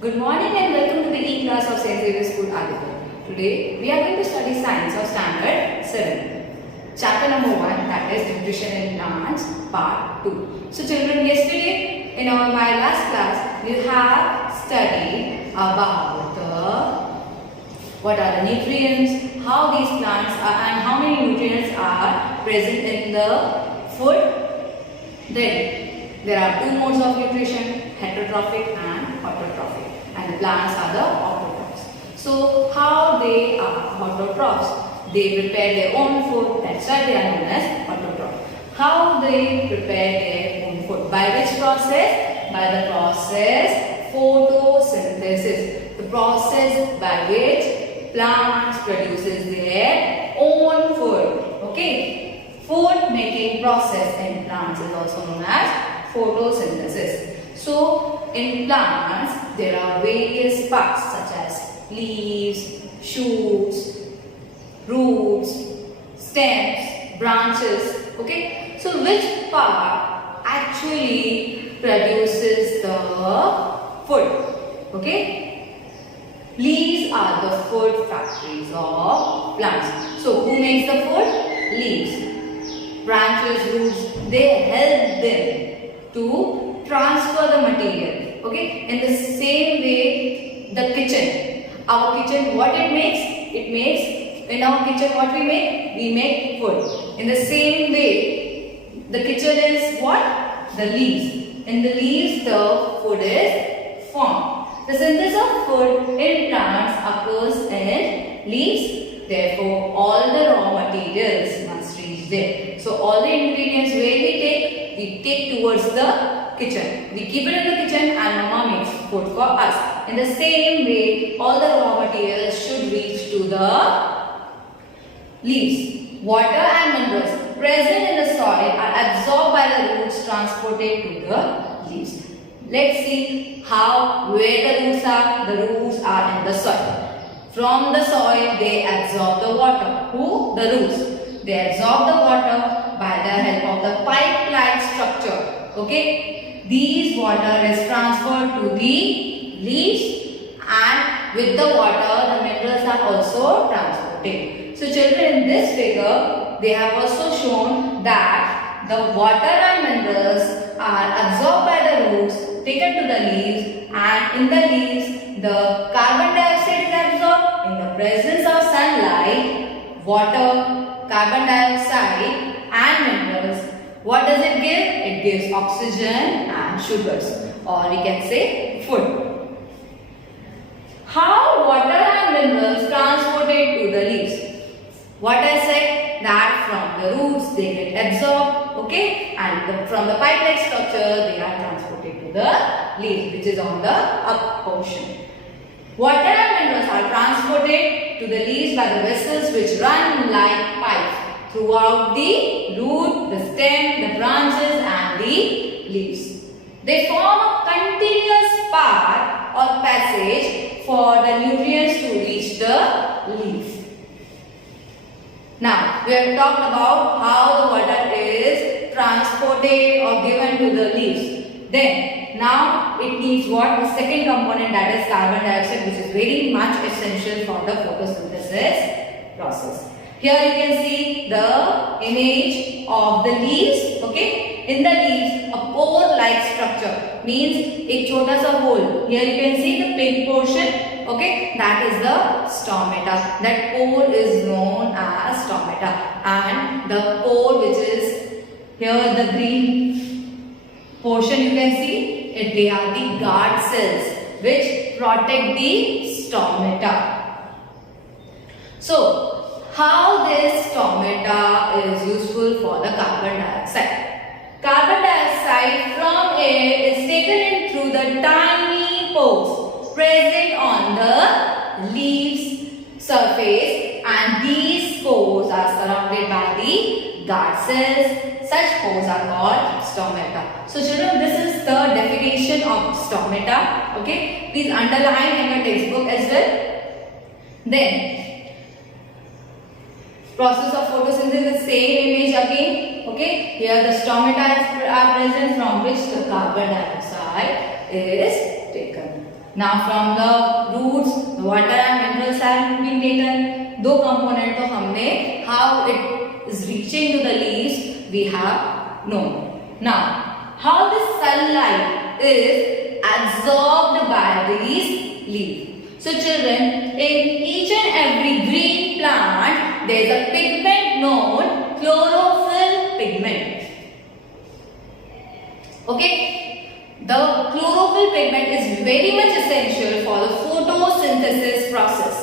Good morning and welcome to the E-class of St. Xavier's School, Adipur. Today we are going to study science of standard 7. Chapter number 1, that is nutrition in plants, part 2. So children, yesterday in my last class we have studied about what are the nutrients, how these plants are and how many nutrients are present in the food. Then there are two modes of nutrition, heterotrophic and autotrophic, and the plants are the autotrophs. So how they are autotrophs? They prepare their own food, that's why they are known as autotrophs. How they prepare their own food? By which process? By the process photosynthesis. The process by which plants produces their own food. Okay? Food making process in plants is also known as photosynthesis. So, in plants, there are various parts such as leaves, shoots, roots, stems, branches. Okay. So, which part actually produces the food? Okay. Leaves are the food factories of plants. So, who makes the food? Leaves. Branches, roots, they help them to transfer the material. Okay. In the same way, the kitchen. Our kitchen, what it makes? It makes, in our kitchen what we make? We make food. In the same way, the kitchen is what? The leaves. In the leaves, the food is formed. The synthesis of food in plants occurs in leaves. Therefore, all the raw materials must reach there. So, all the ingredients where we take towards the kitchen. We keep it in the kitchen and Mama makes food for us. In the same way, all the raw materials should reach to the leaves. Water and minerals present in the soil are absorbed by the roots, transported to the leaves. Let's see where the roots are. The roots are in the soil. From the soil, they absorb the water. Who? The roots. They absorb the water by the help of the pipe-like structure. Okay. These water is transferred to the leaves, and with the water, the minerals are also transported. So children, in this figure, they have also shown that the water and minerals are absorbed by the roots, taken to the leaves, and in the leaves, the carbon dioxide is absorbed. In the presence of sunlight, water, carbon dioxide and minerals, what does it give? It gives oxygen and sugars, or we can say food. How water and minerals transported to the leaves? What I said, that from the roots they get absorbed, okay, and from the pipe-like structure they are transported to the leaves, which is on the up portion. Water and minerals are transported to the leaves by the vessels which run like pipes throughout the root, the stem, the branches and the leaves. They form a continuous path or passage for the nutrients to reach the leaf. Now, we have talked about how the water is transported or given to the leaves. Then, now it needs what? The second component, that is carbon dioxide, which is very much essential for the photosynthesis process. Here you can see the image of the leaves. Okay, in the leaves, a pore-like structure means a chota sa hole. Here you can see the pink portion. Okay, that is the stomata. That pore is known as stomata, and the pore which is here, the green portion you can see, they are the guard cells which protect the stomata. So, how this stomata is useful for the carbon dioxide? Carbon dioxide from air is taken in through the tiny pores present on the leaves surface, and these pores are surrounded by the guard cells. Such pores are called stomata. So children, this is the definition of stomata. Okay, please underline in your textbook as well. Then, process of photosynthesis, same image again. Okay, here the stomata are present from which the carbon dioxide is taken. Now from the roots, the water and minerals have been taken. दो component तो हमने how it is reaching to the leaves we have known. Now how the sunlight is absorbed by these leaves. So children, in each and every green plant, there is a pigment known chlorophyll pigment. Okay? The chlorophyll pigment is very much essential for the photosynthesis process.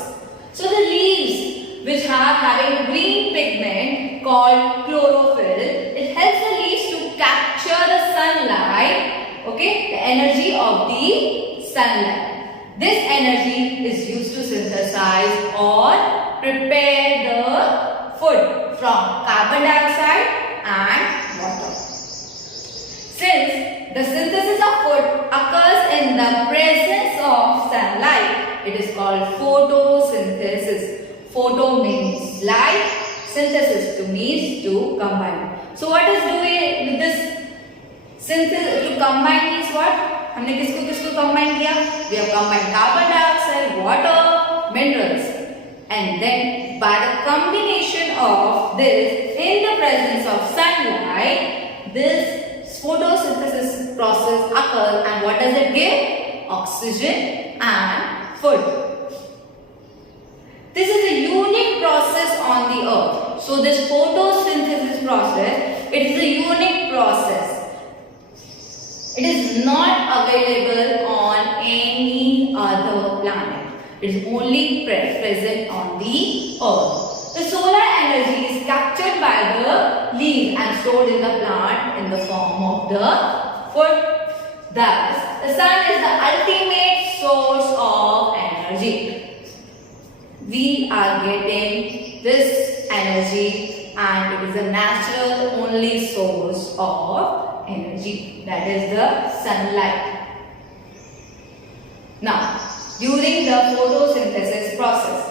So the leaves which are having green pigment called chlorophyll, it helps the leaves to capture the sunlight, okay, the energy of the sunlight. This energy is used to synthesize or prepare the food from carbon dioxide and water. Since the synthesis of food occurs in the presence of sunlight, it is called photosynthesis. Photo means light, synthesis to means to combine. So what is doing with this synthesis? To combine means what? हमने किसको किसको combine किया? We have combined carbon dioxide, water, minerals, and then by the combination of this in the presence of sunlight, this photosynthesis process occurs, and what does it give? Oxygen and food. This is a unique process on the earth. So this photosynthesis process, it is a unique process. It is not available on any other planet. It is only present on the earth. The solar energy is captured by the leaves and stored in the plant in the form of the food. Thus, the sun is the ultimate source of energy. We are getting this energy, and it is a natural only source of energy, that is the sunlight. Now, during the photosynthesis process,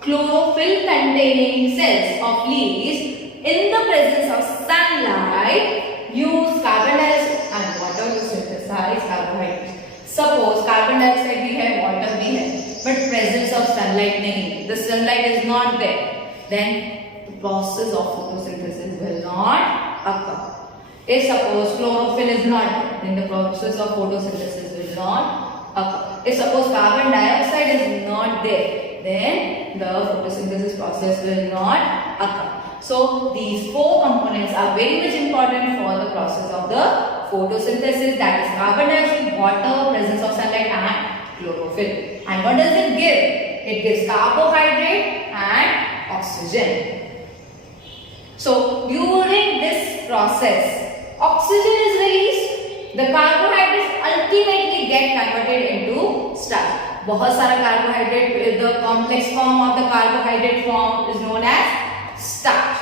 chlorophyll containing cells of leaves in the presence of sunlight use carbon dioxide and water to synthesize carbohydrates. Suppose carbon dioxide भी है, water भी है, but presence of sunlight नहीं, the sunlight is not there, then the process of photosynthesis will not occur. If suppose chlorophyll is not there, then the process of photosynthesis will not occur. If suppose carbon dioxide is not there, then the photosynthesis process will not occur. So these four components are very much important for the process of the photosynthesis, that is carbon dioxide, water, presence of sunlight and chlorophyll. And what does it give? It gives carbohydrate and oxygen. So during this process, oxygen is released, the carbohydrates ultimately get converted into starch. बहुत सारा carbohydrate, the complex form of the carbohydrate form is known as starch.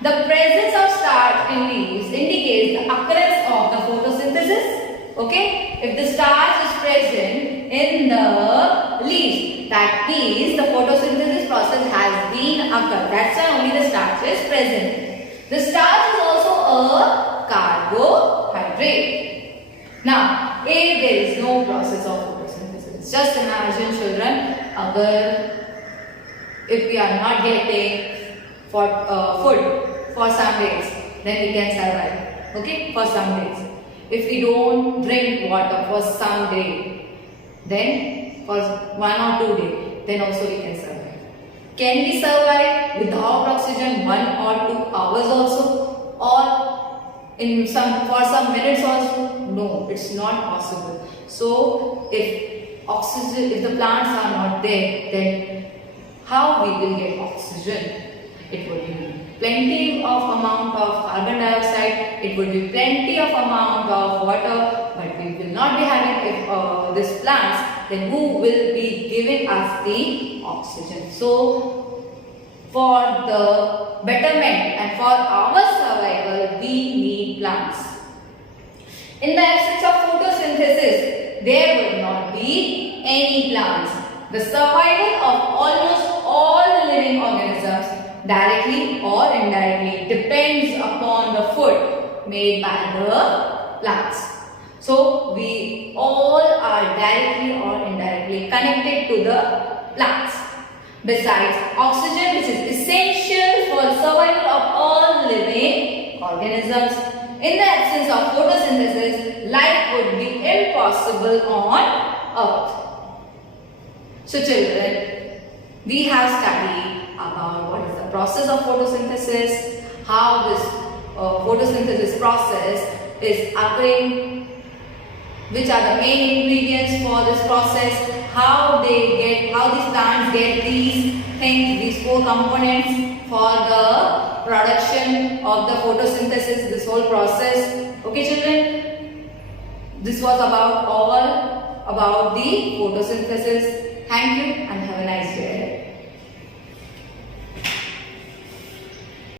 The presence of starch in leaves indicates the occurrence of the photosynthesis. Okay, if the starch is present in the leaves, that means the photosynthesis process has been occurred. That's why only the starch is present. The starch is also a carbohydrate. Now, if there is no process of photosynthesis, just imagine children, if we are not getting food for some days, then we can survive. Okay, for some days. If we don't drink water for some day, then for 1 or 2 days, then also we can survive. Can we survive without oxygen 1 or 2 hours also, or for some minutes also? No, it's not possible. So if the plants are not there, then how we will get oxygen? It would be plenty of amount of carbon dioxide, it would be plenty of amount of water, but we will not be having these plants, then who will be giving us the oxygen? So for the betterment and for our survival, we need plants. In the absence of photosynthesis, there would not be any plants. The survival of almost all living organisms, directly or indirectly, depends upon the food made by the plants. So we all are directly or indirectly connected to the plants. Besides oxygen, which is essential for survival of all living organisms. In the absence of photosynthesis, life would be impossible on Earth. So children, we have studied about what is the process of photosynthesis, how this photosynthesis process is occurring, which are the main ingredients for this process, how these plants get these things, these four components for the production of the photosynthesis, this whole process. Okay children, this was all about the photosynthesis. Thank you and have a nice day.